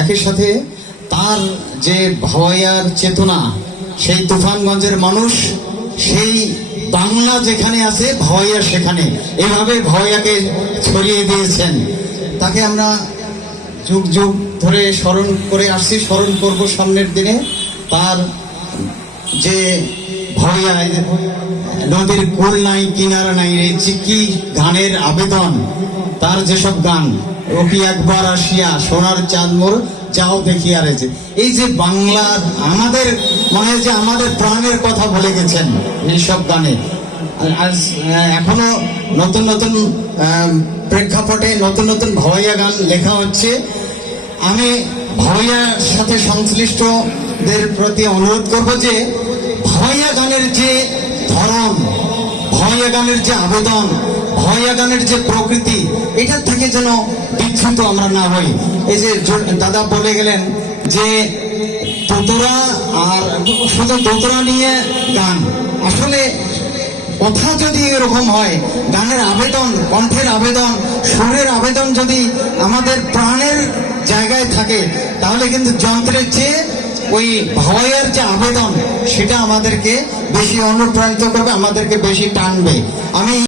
একই সাথে তার যে ভাওয়াইয়ার চেতনা, সেই তুফানগঞ্জের মানুষ, সেই বাংলা যেখানে আছে ভাওয়াইয়া সেখানে, এভাবে ভাওয়াইয়াকে ছড়িয়ে দিয়েছেন। তাকে আমরা যুগ যুগ ধরে স্মরণ করে আসছি, স্মরণ করব সামনের দিনে। তার যে ভাওয়াইয়া, নদীর কুল নাই কিনারা নাই রে চিকি গানের আবেদন, তার যেসব গান, ও কি একবার আসিয়া সোনার চাঁদ মোর যাও দেখিয়া রেছে, এই যে বাংলার আমাদের মনে হয় যে আমাদের প্রাণের কথা বলে গেছেন এইসব গানে। আজ এখনো নতুন নতুন প্রেক্ষাপটে নতুন নতুন ভাওয়াইয়া গান লেখা হচ্ছে। আমি ভাওয়াইয়ার সাথে সংশ্লিষ্টদের প্রতি অনুরোধ করব যে ভাওয়াইয়া গানের যে ধরন, ভাওয়াইয়া গানের যে আবেদন, ভাওয়াইয়া গানের যে প্রকৃতি, এটার থেকে যেন বিচ্যুত আমরা না হই। এই যে দাদা বলে গেলেন যে দোতরা, আর শুধু দোতরা নিয়ে গান, আসলে কথা যদি এরকম হয়, গানের আবেদন, কণ্ঠের আবেদন, সুরের আবেদন যদি আমাদের প্রাণের জায়গায় থাকে, তাহলে কিন্তু যন্ত্রের চেয়ে ওই ভাওয়াইয়ার যে আবেদন সেটা আমাদেরকে বেশি অনুপ্রাণিত করবে, আমাদেরকে বেশি টানবে। আমি